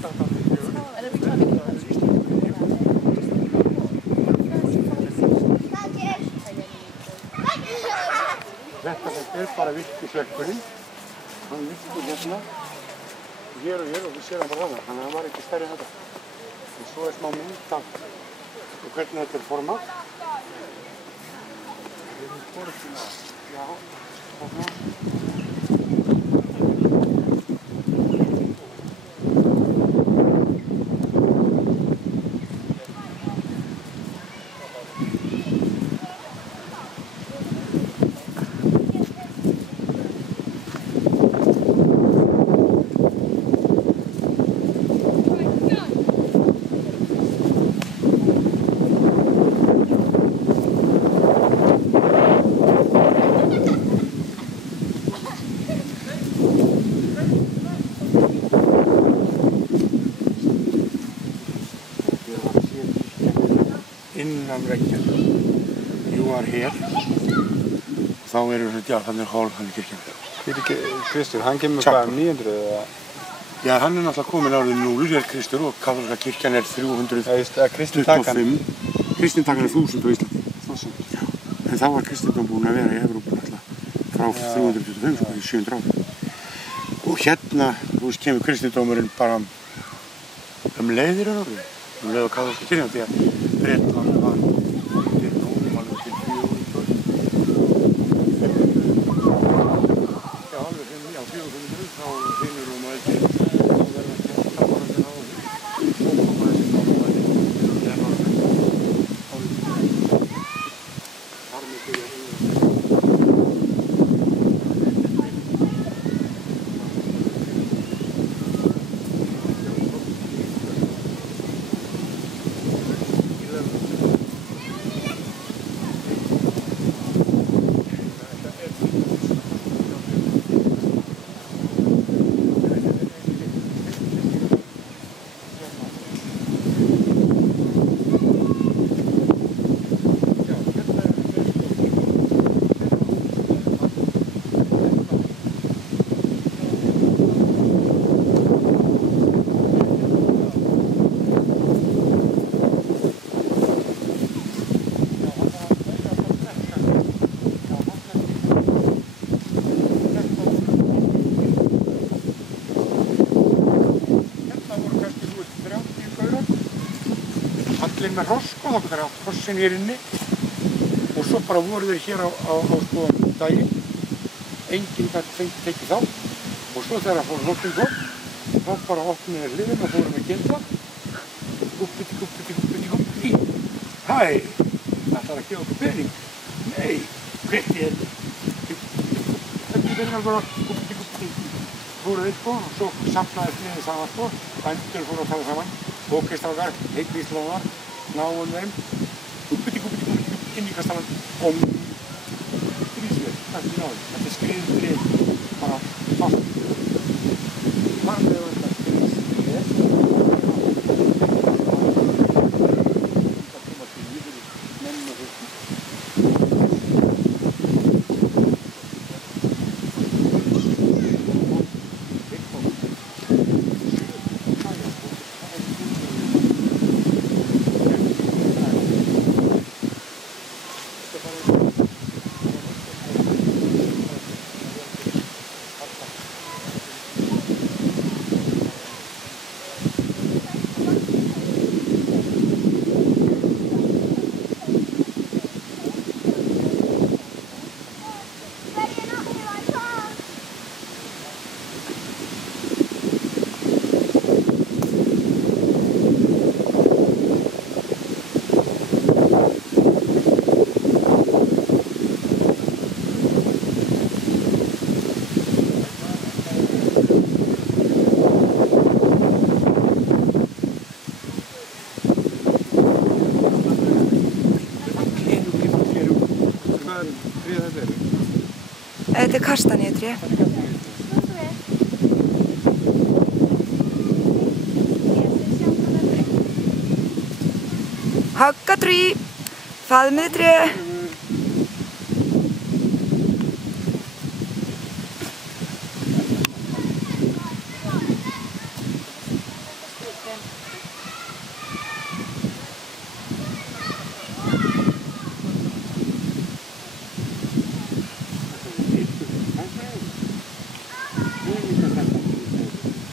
Þetta bara virkisvegurinn. Hann virkur hérna. Hér og við séum hann bara þarna. Þannig að hann var ekki stærri en þetta. Og svo smá mynd af hvernig þetta formað. Já, þarna. Innan veggja. You are here. Þá erum við svona, já, þannig hól, þannig kirkjan. Kristur, hann kemur hvað 900 eða? Já, hann náttúrulega komin árið 0, er Kristur, og kaþólska kirkjan 325. Kristintakan 1000 á Íslandi. 1000? Já. En þá var kristindóm búinn að vera í Evrópu náttúrulega frá 325, í 700 ára. Og hérna, þú veist, kemur kristindómurinn bara leiðir orðið. Leið á kaþólska kirkjan, því að Bretland var til Rómálum til 400. Já, alveg 400, þá finnur Rómálum þá verða þetta bara til á því. Svo koma þessi Rómálum þar með byrja allir með hross, sko, þá er allt hrossin hér inni og svo bara voru þeir hér á sko daginn, enginn gat tekið þá og svo þegar fór nóttin kom, þá bara opnuðu þeir hliðina og fóru með gilda guppiti, hæ, ætlar að gefa okkur pening? Nei, kveikti þetta peningar bara guppiti fóru þeir sko og svo safnaði hliðið saman sko, bændur fóru að tala saman Hókistrákar, heitvíslóðar, náum þeim, guppiti, inn í kastalann, stríðsvið, ekki náðum. Þetta skriðdrið, bara fast. Þannig var þetta skriðdrið. Það koma til lífið, menn og hluti. Þetta er kastaníutré. Haggatrý, faðmiðtré. þeim